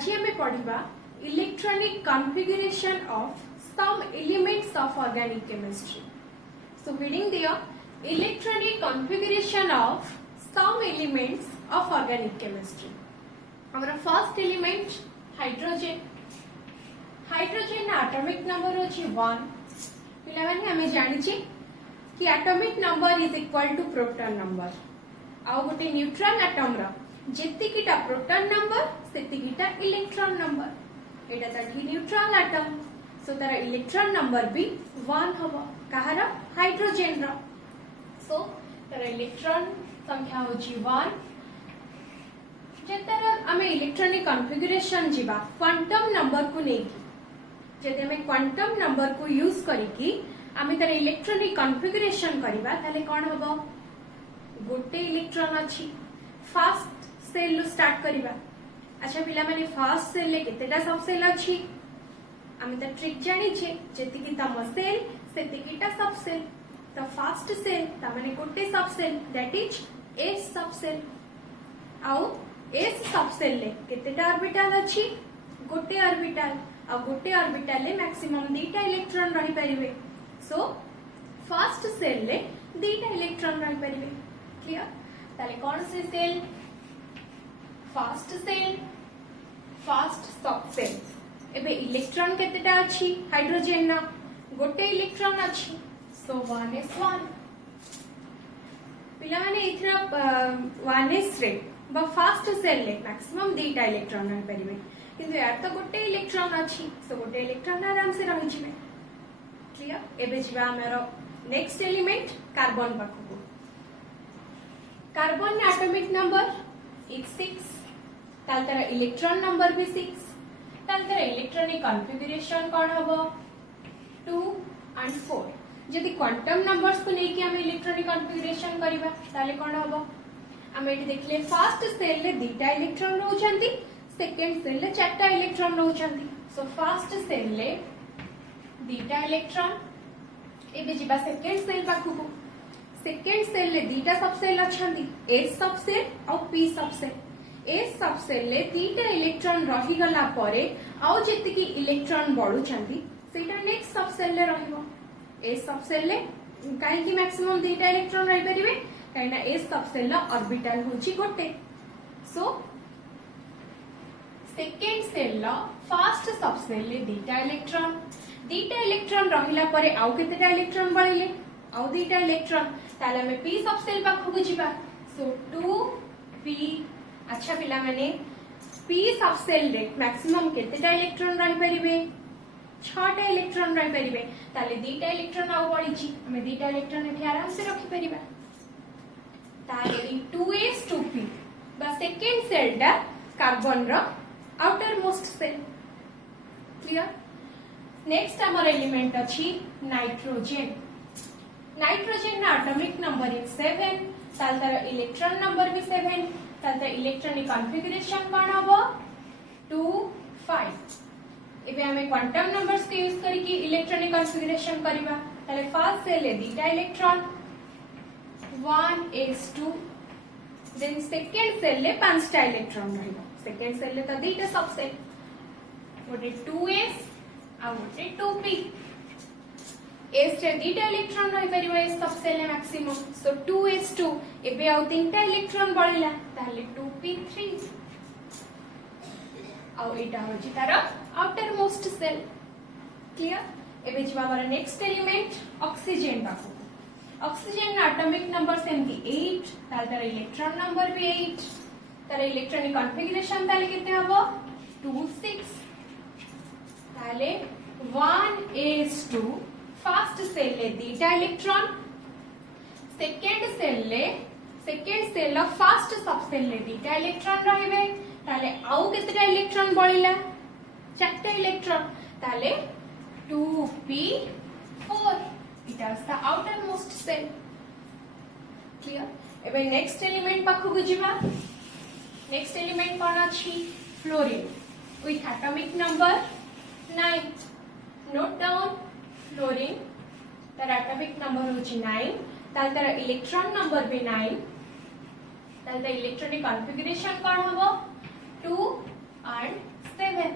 आज हमें पढ़िबा electronic configuration of some elements of organic chemistry. So reading there, electronic configuration of some elements of organic chemistry. Our first element hydrogen. Hydrogen na atomic number होची 1. पिलाମାନେ ଆମେ ଜାଣିଛେ कि atomic number is equal to proton number. ଆଉ ଗୋଟେ neutron atom रो जेतिकिटा proton number सेतिकिटा electron number एटा ताकि neutron atom so तार electron number भी 1 हबो कहार हाइड्रोजन रो सो तार इलेक्ट्रॉन संख्या होची 1 जेतार हमें इलेक्ट्रॉनिक कॉन्फ़िगरेशन जीवा क्वांटम नंबर को नेकी जदि हमें क्वांटम नंबर को यूज करिकी हमें तार इलेक्ट्रॉनिक कॉन्फ़िगरेशन करबा ताले कोन हबो गोटे इलेक्ट्रॉन अछि फर्स्ट सेल लो स्टार्ट करबा अच्छा पिला माने फर्स्ट सेल ले केतेटा सब सेल अछि आमे त ट्रिक जानि छे जेतिकी तम सेल सेतिकीटा सब सेल त फर्स्ट सेल त माने गोटे सब सेल दैट इज एस सब सेल आउ एस सब सेल ले केतेटा ऑर्बिटल अछि गोटे ऑर्बिटल आ गोटे ऑर्बिटल ले मैक्सिमम दीटा इलेक्ट्रॉन रहि परिबे सो फर्स्ट सेल ले दीटा इलेक्ट्रॉन रहि परिबे क्लियर ताले कोन से सेल फर्स्ट सेल फर्स्ट सब सेल एबे इलेक्ट्रॉन केतेटा अछि हाइड्रोजन ना गोटे इलेक्ट्रॉन अछि सो 1s1 पिला माने इथरा 1s रे बा फर्स्ट सेल ले मैक्सिमम दीटा इलेक्ट्रॉन रहि परिबे किंतु यार तो गोटे इलेक्ट्रॉन अछि सो गोटे इलेक्ट्रॉन आराम से रहि जिवे क्लियर एबे जिवा हमरो नेक्स्ट एलिमेंट कार्बन पाखु कार्बन ने एटॉमिक नंबर इज 6 ताल तार इलेक्ट्रॉन नंबर भी 6 ताल तार इलेक्ट्रॉनिक कॉन्फ़िगरेशन कोन हबो 2 and 4 जदि क्वांटम नंबर्स को लेके हम इलेक्ट्रॉनिक कॉन्फ़िगरेशन करबा ताले कोन हबो हम एठी देखले फर्स्ट सेल ले दीटा इलेक्ट्रॉन रहउछंती सेकंड सेल ले चारटा इलेक्ट्रॉन रहउछंती सो फर्स्ट सेल ले दीटा इलेक्ट्रॉन एबे जिबा सेकंड सेल पाखु को सेकेंड सेल ले दीटा सब सेल अछंती एस सब सेल और पी सब सेल एस सब सेल ले दीटा इलेक्ट्रॉन रही गला परे आउ जेतिकी इलेक्ट्रॉन बढुछंती सेटा नेक्स्ट सब सेल ले रहिबो एस सब सेल ले काहे कि मैक्सिमम दीटा इलेक्ट्रॉन रहि परिबे काहेना एस सब सेल ला ऑर्बिटल होची गोटे सो सेकेंड सेल ला फर्स्ट सब सेल ले दीटा इलेक्ट्रॉन रहिला परे आउ केतेटा इलेक्ट्रॉन बढिले आउ दीटा इलेक्ट्रॉन ताले हमें पी सब सेल पाखु को जिबा सो 2p अच्छा पिला माने पी सब सेल रे मैक्सिमम केतेटा इलेक्ट्रॉन रहि परिबे 6टा इलेक्ट्रॉन रहि परिबे ताले दीटा इलेक्ट्रॉन आउ बढिची हमें दीटा इलेक्ट्रॉन एठी आराम से रखि परिबा ताले 2s 2p बा सेकंड सेल डा कार्बन रो outermost shell clear next हमर एलिमेंट अछि नाइट्रोजन नाइट्रोजन ना एटॉमिक नंबर इज 7 ताल तार इलेक्ट्रॉन नंबर भी 7 ताल तार इलेक्ट्रॉनिक कॉन्फ़िगरेशन कोन हबो 2 5 एबे हमें क्वांटम नंबर्स के यूज करी कि इलेक्ट्रॉनिक कॉन्फ़िगरेशन करबा ताले फर्स्ट सेल ले दीटा electron 1s2 then second shell ले पांचटा इलेक्ट्रॉन रहइबो सेकंड सेल ले त दीटा सब सेल गोटे 2s आ गोटे 2p एस रे दीटा इलेक्ट्रॉन रहि परिबो एस सब सेल मैक्सिमम सो 2s2 एबे आउ तीनटा इलेक्ट्रॉन बढिला ताले 2p3 आउ एटा होची तार आउटर मोस्ट सेल क्लियर एबे जिबा हमर next element oxygen Baku oxygen ना एटॉमिक नंबर सेमती 8 ताल तार इलेक्ट्रॉन नंबर भी 8 तार इलेक्ट्रॉनिक कॉन्फ़िगरेशन ताले केते हबो 2 6 ताले 1s2 फर्स्ट सेल ले दीटा इलेक्ट्रॉन सेकेंड सेल ला फर्स्ट सब सेल ले दीटा इलेक्ट्रॉन रहिबे ताले आउ केतेटा इलेक्ट्रॉन बढिला चारटा इलेक्ट्रॉन ताले 2p4 it is the outermost shell clear एबे नेक्स्ट एलिमेंट पाखु बुझिबा नेक्स्ट एलिमेंट कोन अछि fluorine with atomic number 9 note down fluorine तार एटॉमिक नंबर होची 9 तार इलेक्ट्रॉन नंबर भी 9 तार इलेक्ट्रॉनिक कॉन्फ़िगरेशन कोन हबो 2 and 7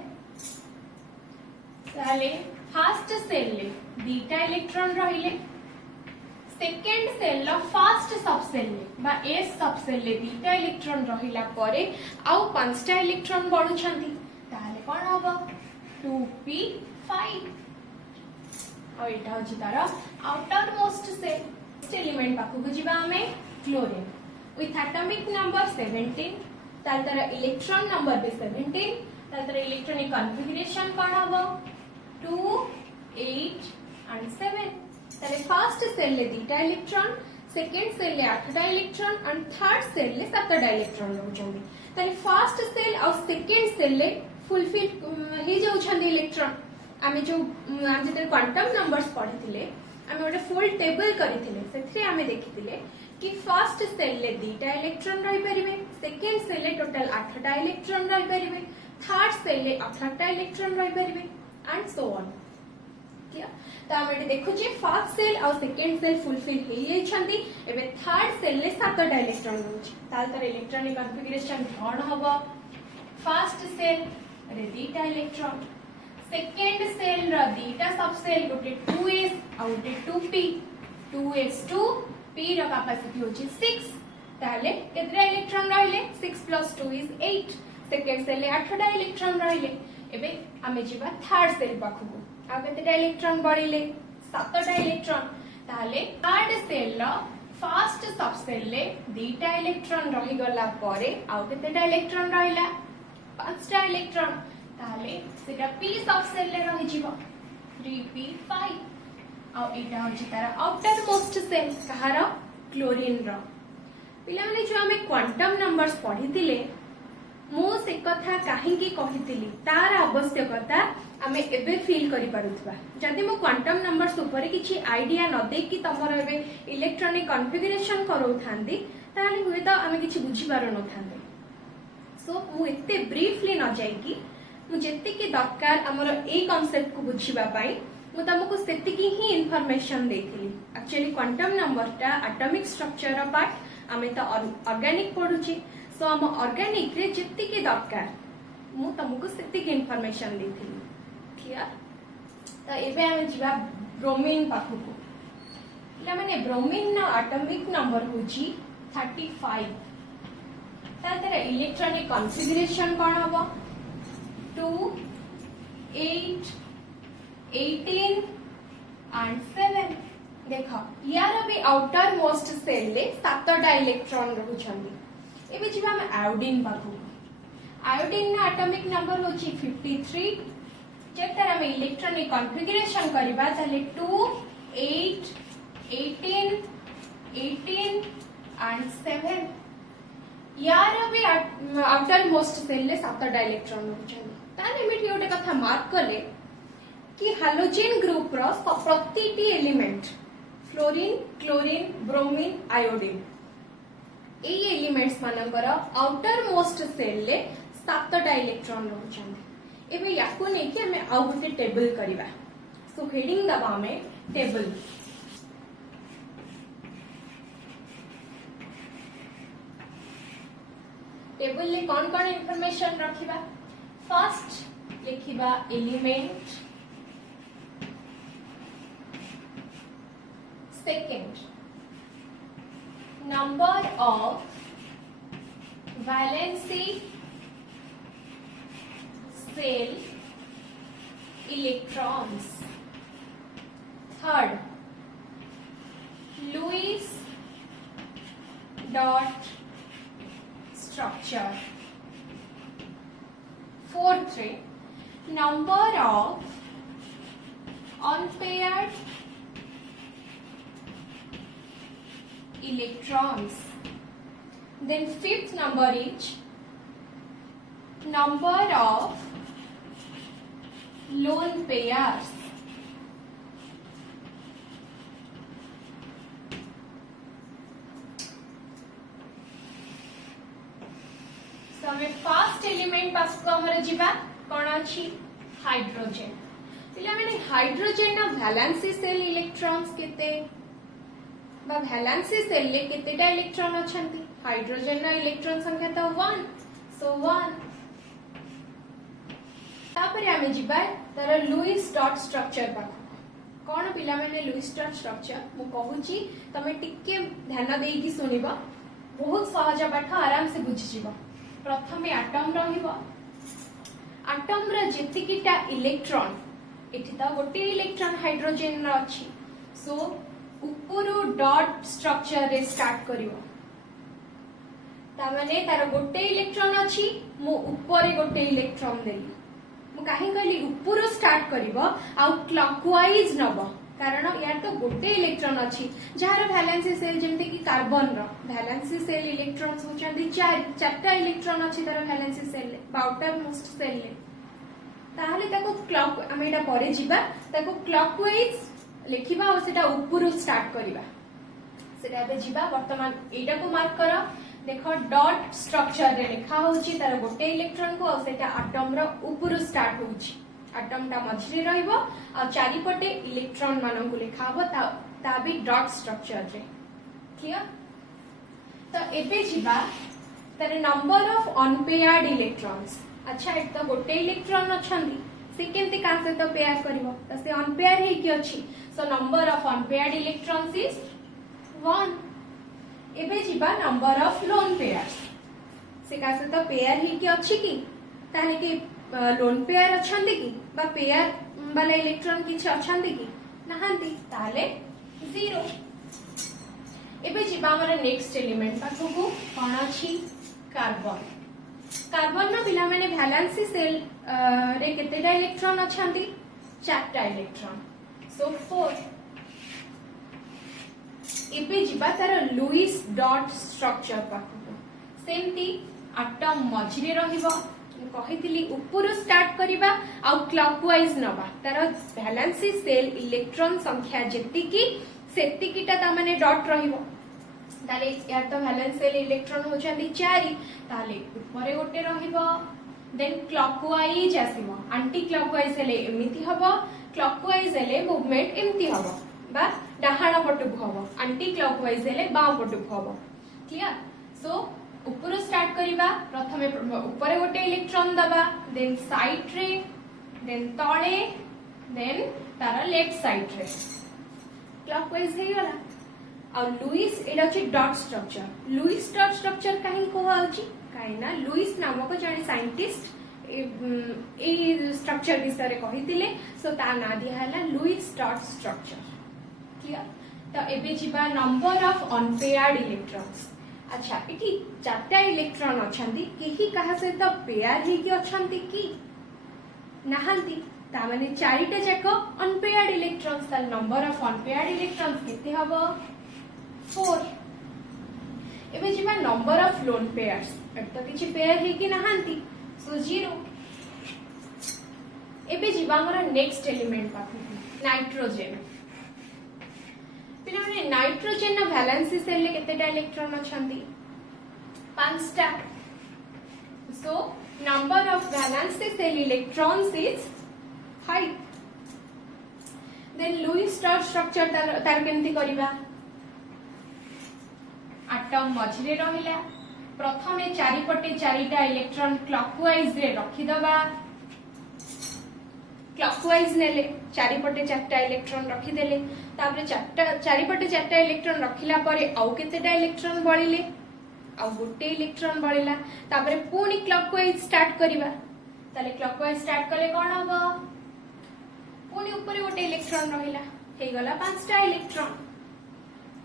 ताले फर्स्ट सेल ले दीटा इलेक्ट्रॉन रहिले सेकेंड सेल लो फर्स्ट सबसेल ले बा एस सबसेल ले दीटा इलेक्ट्रॉन रहिला परे आउ पांचटा इलेक्ट्रॉन बढुछंती ताले कोन हबो 2p5 और एटा होची तार आउटर मोस्ट सेल एलिमेंट पाखु जिबा हमें क्लोरीन with atomic number 17 तार इलेक्ट्रॉन नंबर भी 17 तार इलेक्ट्रॉनिक कॉन्फ़िगरेशन कोन हबो 2 8 and 7 तारे फर्स्ट सेल ले दीटा इलेक्ट्रॉन सेकेंड सेल ले 8टा इलेक्ट्रॉन एंड थर्ड सेल ले 7टा इलेक्ट्रॉन रहउछंदी तारे फर्स्ट सेल और सेकेंड सेल ले फुलफिल हे जाउछंदी इलेक्ट्रॉन आमे जो हम जते क्वांटम नंबर्स पढिथिले आमे ओटे फुल टेबल करिथिले सेथरे आमे देखिथिले कि फर्स्ट सेल ले दीटा इलेक्ट्रॉन रही परिबे सेकेंड सेल ले टोटल 8टा इलेक्ट्रॉन रही परिबे थर्ड सेल ले 8टा इलेक्ट्रॉन रही परिबे एंड सो ऑन क्लियर तो हम एटे देखु जे फर्स्ट सेल और सेकेंड सेल फुलफिल हे जाई छंती एबे थर्ड सेल ले 7टा इलेक्ट्रॉन रहउछि ताल तर इलेक्ट्रॉनिक कॉन्फ़िगरेशन कोन हबो फर्स्ट सेल रे दीटा इलेक्ट्रॉन सेकेंड सेल रा दीटा सबसेल गोटे 2s और गोटे 2p 2s2 p रा कैपेसिटी होची 6 ताले केतरा इलेक्ट्रॉन रहले 6 + 2 is 8 सेकेंड सेल ले 8टा इलेक्ट्रॉन रहले एबे आमे जिबा थर्ड सेल पाखु आ केतरा इलेक्ट्रॉन बढिले 7टा इलेक्ट्रॉन ताले थर्ड सेल रा फर्स्ट सबसेल ले दीटा इलेक्ट्रॉन रही गला परे आ केतरा इलेक्ट्रॉन रहिला 5टा इलेक्ट्रॉन ताले सेटा p सबसेल ले रही जिवो 3p5 आ एटा होची तारा आउटर मोस्ट सेल कहार क्लोरीन रो पिला माने जो हमें क्वांटम नंबर्स पढितिले मो से कथा काहे की कहितिली तार आवश्यकता हमें एबे फील करि पारुथबा जदि मो क्वांटम नंबर्स ऊपर किछि आईडिया न दे कि तमर एबे इलेक्ट्रॉनिक कॉन्फ़िगरेशन करौ थांदी ताले हुए तो हमें किछि बुझी पारो न थांदे सो मु एते ब्रीफली न जाई कि मु जेते की दरकार हमर ए कांसेप्ट को बुझिबा पाई मु तमको सेतिकी ही इन्फॉर्मेशन देथिली एक्चुअली क्वांटम नंबर टा एटॉमिक स्ट्रक्चर रा पार्ट आमे तो ऑर्गेनिक पढुची सो हम ऑर्गेनिक रे जेते की दरकार मु तमको सेतिकी इन्फॉर्मेशन देथिली क्लियर तो एबे हम जिबा ब्रोमीन पाखु को ला माने ब्रोमीन ना एटॉमिक नंबर होची 35 तार इलेक्ट्रॉनिक कॉन्फ़िगरेशन कोन हबो 2 8 18 and 7 देखो यार अभी आउटर मोस्ट सेल ले 7टा इलेक्ट्रॉन रहउछंदी एबे जिबा हम आयोडीन पाखु आयोडीन ना एटॉमिक नंबर होची 53 जेतर हम इलेक्ट्रॉनिक कॉन्फ़िगरेशन करबा ताले 2 8 18 18 and 7 यार अभी आउटर मोस्ट सेल ले 7टा इलेक्ट्रॉन रहउछंदी ताने मिठी ओटे कथा मार्क करले कि हाइड्रोजन ग्रुप रो प्रतिटी element fluorine chlorine bromine iodine ए एलिमेंट्स मानकर आउटर मोस्ट सेल ले 7टा इलेक्ट्रॉन रहउछंदी एबे याकू नै कि हमें आउ गोटे टेबल करबा सो हेडिंग दबा हमें टेबल टेबल ले कौन कौन इंफॉर्मेशन रखिबा फर्स्ट लिखिबा element second number of valency cell electrons third Lewis dot structure fourth number of unpaired electrons then fifth number is number of lone pairs so हमें first element पास को हमर जिबा कोन अछि हाइड्रोजन पिला माने हाइड्रोजन ना वैलेंसी सेल इलेक्ट्रॉन्स केते बा वैलेंसी सेल ले केतेटा इलेक्ट्रॉन अछंती हाइड्रोजन ना इलेक्ट्रॉन संख्या तो 1 सो 1 तापर आमे जिबा तार लुईस डॉट स्ट्रक्चर पाखु कौन पिला माने लुईस डॉट स्ट्रक्चर मु कहूची तमे टिके ध्यान देकी सुनिबा बहुत सहज पाठ आराम से बुझी जिवो। प्रथमे एटम रहिबो एटम रा जेतिकिटा इलेक्ट्रॉन एठी त गोटे इलेक्ट्रॉन हाइड्रोजन रा अछि सो उपरु डॉट स्ट्रक्चर रे स्टार्ट करिवो ता माने तार गोटे इलेक्ट्रॉन अछि मु ऊपर गोटे इलेक्ट्रॉन देली मु काहे कहली ऊपर स्टार्ट करिवो आ क्लॉकवाइज नबो कारण यार तो गोटे इलेक्ट्रॉन अछि जहार वैलेंसी सेल जेमते कि कार्बन रो वैलेंसी सेल इलेक्ट्रॉन्स होचंदी चारटा इलेक्ट्रॉन अछि तार valency shell outermost shell ले ताहले ताको क्लॉक आमे एटा परे जिबा ताको क्लॉकवाइज लिखिबा और सेटा ऊपर स्टार्ट करिबा सेटा एबे जिबा वर्तमान एटा को मार्क करो देखो डॉट स्ट्रक्चर रे लिखा होची तार गोटे इलेक्ट्रॉन को सेटा एटम रो ऊपर स्टार्ट होची एटम टा मझरे रहइबो आ चारि पटे इलेक्ट्रॉन मानन को लिखा हो ता भी डॉट स्ट्रक्चर रे क्लियर। तो एबे जिबा तार नंबर ऑफ अनपेयर्ड इलेक्ट्रॉन्स अच्छा एक तो गोटे इलेक्ट्रॉन अछंदी से केमते का से तो पेयर करिवो त से अनपेयर हे कि अछि so number of unpaired electrons is 1। एबे जिबा नंबर ऑफ लोन पेयर्स से का से तो पेयर हे कि अछि कि ताले कि लोन पेयर अछंदी कि बा पेयर वाला इलेक्ट्रॉन किछ अछंदी कि नहांती ताले 0। एबे जिबा हमर नेक्स्ट एलिमेंट पाखु कोन अछि कार्बन कार्बन न पिला माने वैलेंसी सेल रे केतेटा इलेक्ट्रॉन अछंती चारटा इलेक्ट्रॉन सो 4। एबे जिबा तार लुईस डॉट स्ट्रक्चर पाखु सेमती एटम मझरे रहिबो कहितली ऊपर स्टार्ट करिबा आ क्लॉकवाइज नबा तार वैलेंसी सेल इलेक्ट्रॉन संख्या जेतिकी सेतिकीटा ता माने डॉट रहिबो ताले यार तो वैलेंस सेल इलेक्ट्रॉन होचंदी 4 ताले ऊपर गोटे रहिबो देन क्लॉकवाइज आसीबो एंटी क्लॉकवाइज हेले एमिति हबो क्लॉकवाइज हेले मूवमेंट एमिति हबो बा डाहाण पटुक हबो एंटी क्लॉकवाइज हेले बाम पटुक हबो क्लियर। सो ऊपर स्टार्ट करिबा प्रथमे ऊपर गोटे इलेक्ट्रॉन दबा देन साइड रे देन तळे देन तारा लेफ्ट साइड रे क्लॉकवाइज हे गला और लुईस एटा अछि dot structure Lewis dot structure काहे को आउची काहे ना लुईस नामक जने साइंटिस्ट ए स्ट्रक्चर विषय रे कहितिले सो ता ना दिया हला लुईस डॉट स्ट्रक्चर क्लियर। तो एबे जिबा नंबर ऑफ अनपेयर्ड इलेक्ट्रॉन्स अच्छा एठी चारटा इलेक्ट्रॉन अछंती केही कहा से तो पेयर हे कि अछंती कि नहांती ता माने चारिटा जाक अनपेयर्ड इलेक्ट्रॉन्स ता नंबर ऑफ अनपेयर्ड इलेक्ट्रॉन्स केते हबो 4। एबे जिबा नंबर ऑफ लोन पेयर्स एत किछि पेयर हे कि नहांती सो 0। एबे जिबा हमरा नेक्स्ट एलिमेंट पाखु नाइट्रोजन पिला माने नाइट्रोजन ना वैलेंसी सेल ले केतेटा इलेक्ट्रॉन अछंती 5टा so number of valency shell electrons is 5। Then Lewis dot structure तार केमति करिबा एटम मझरे रहिला प्रथमे चारि पटे चारिटा इलेक्ट्रॉन क्लॉकवाइज रे रखि दबा क्लॉकवाइज नेले चारि पटे चारटा इलेक्ट्रॉन रखि देले तापरे चारि पटे चारटा इलेक्ट्रॉन रखिला परे आउ केतेटा इलेक्ट्रॉन बळिले आउ गोटे इलेक्ट्रॉन बळिला तापरे पुनी क्लॉकवाइज स्टार्ट करिबा ताले क्लॉकवाइज स्टार्ट कले कोन हबो पुनी ऊपर गोटे इलेक्ट्रॉन रहिला हे गला 5टा इलेक्ट्रॉन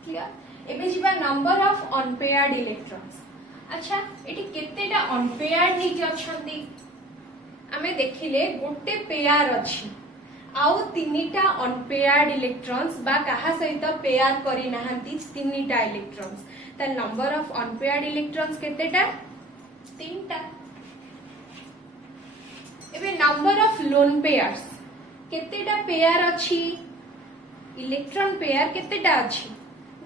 क्लियर। एबे जिबा नंबर ऑफ अनपेयर्ड इलेक्ट्रॉन्स अच्छा एटी केतेटा अनपेयर्ड हे कि अछंती आमे देखिले गोटे पेयर अछि आउ 3टा अनपेयर्ड इलेक्ट्रॉन्स बा कहा सहित पेयर करि नाहंती 3टा इलेक्ट्रॉन्स ता नंबर ऑफ अनपेयर्ड इलेक्ट्रॉन्स केतेटा 3टा। एबे नंबर ऑफ लोन पेयर्स केतेटा पेयर अछि इलेक्ट्रॉन पेयर केतेटा अछि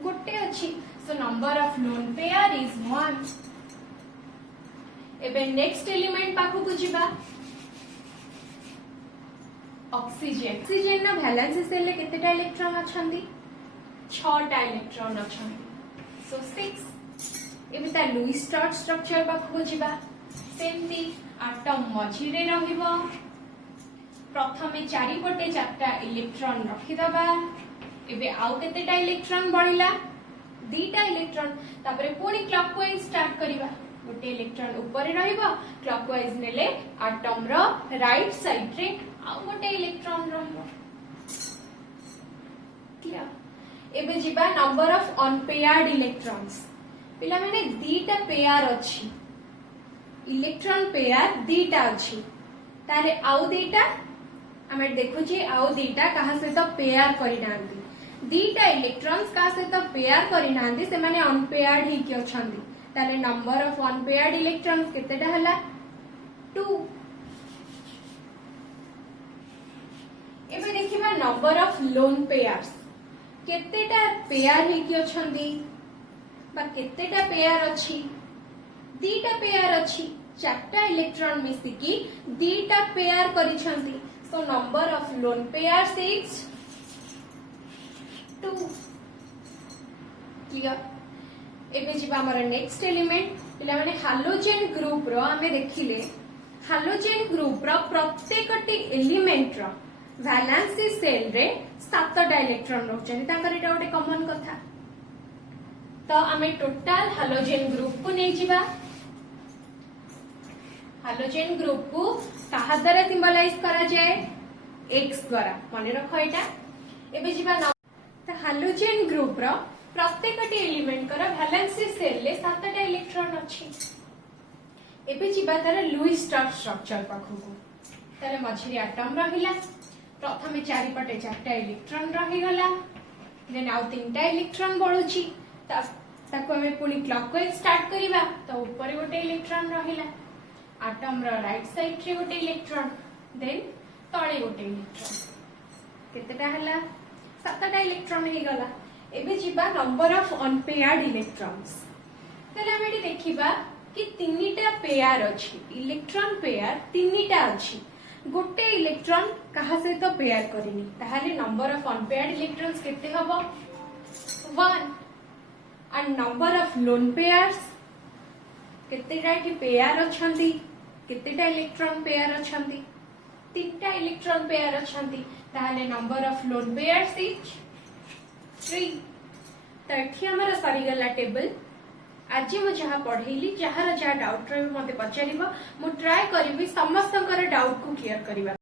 गोटे अछि so number of lone pair is 1। एबे नेक्स्ट एलिमेंट पाखु बुझिबा ऑक्सीजन ऑक्सीजन ना वैलेंसी सेल ले केतेटा इलेक्ट्रॉन अछंदी 6टा इलेक्ट्रॉन अछंदी सो 6। एबे ता लुईस डॉट स्ट्रक्चर पाखु बुझिबा सेमती एटम मझिरे रहिबो प्रथमे चारिपटे 4टा इलेक्ट्रॉन रखिदबा एबे आउ केतेटा इलेक्ट्रॉन बढ़िला 2टा इलेक्ट्रॉन तापरे पुनी क्लॉकवाइज स्टार्ट करिबा गोटे इलेक्ट्रॉन ऊपर रहइबो क्लॉकवाइज नेले एटम रो राइट साइड रे आउ गोटे इलेक्ट्रॉन रहइबो क्लियर एबे जिबा नंबर ऑफ अनपेयर्ड इलेक्ट्रॉन्स पिला माने 2टा पेयर अछि इलेक्ट्रॉन पेयर 2टा अछि ताले आउ 2टा हमें देखु छी आउ 2टा कहा से तो पेयर करिनांती 2टा इलेक्ट्रॉन्स कहा से तो पेयर करिनांती से माने अनपेयर्ड ही कि अछंती ताले नंबर ऑफ अनपेयर्ड इलेक्ट्रॉन्स केतेटा हला 2 एबे देखिबा नंबर ऑफ लोन पेयर्स केतेटा पेयर ही कि अछंती बा केतेटा पेयर अछि 2टा पेयर अछि 4टा इलेक्ट्रॉन मिसिकी 2टा पेयर करिछंती so number of lone pairs is 2 clear एबे जिबा हमर नेक्स्ट एलिमेंट पिला माने हालोजेन ग्रुप रो हमें देखिले हालोजेन ग्रुप रो प्रत्येकटी एलिमेंट रो वैलेंसी सेल रे 7टा इलेक्ट्रॉन रहउछन ताकर एटा गोटे कॉमन कथा तो हमें टोटल हालोजेन ग्रुप को नै जिबा हालोजेन ग्रुप को कहा द्वारा सिंबलाइज करा जाए x द्वारा माने रखो एटा एबे जिबा त हालोजेन ग्रुप रो प्रत्येकटी एलिमेंट कर वैलेंसी सेल ले 7टा इलेक्ट्रॉन अछि एबे जिबा तार लुईस स्ट्रक्चर पाखु को ताले मझिरी एटम रहिला प्रथमे चारिपटे 4टा इलेक्ट्रॉन रहि गला देन आउ 3टा इलेक्ट्रॉन बळुची ताको हमें पुनी क्लॉकवाइज स्टार्ट करिबा तो ऊपर गोटे इलेक्ट्रॉन रहिला एटम रो राइट साइड रे गोटे इलेक्ट्रॉन देन तळे गोटे इलेक्ट्रॉन केतेटा हला 7टा इलेक्ट्रॉन हे गला एबे जिबा नंबर ऑफ अनपेयर्ड इलेक्ट्रॉन्स तले हम एटी देखिबा कि 3टा पेयर अछि इलेक्ट्रॉन पेयर 3टा अछि गोटे इलेक्ट्रॉन कहा से तो पेयर करिनी ताहाले नंबर ऑफ अनपेयर्ड इलेक्ट्रॉन्स केते हबो 1 and number of lone pairs केतेटा कि पेयर अछंती केतेटा इलेक्ट्रॉन पेयर अछंती 3टा इलेक्ट्रॉन पेयर अछंती ताहाले number of lone pairs is 3 तो एठी हमर सरी गला टेबल आज मु जहा पढैली जहार जहा डाउट रे मते पचारिबो मु ट्राई करबी समस्त डाउट को क्लियर करिबा।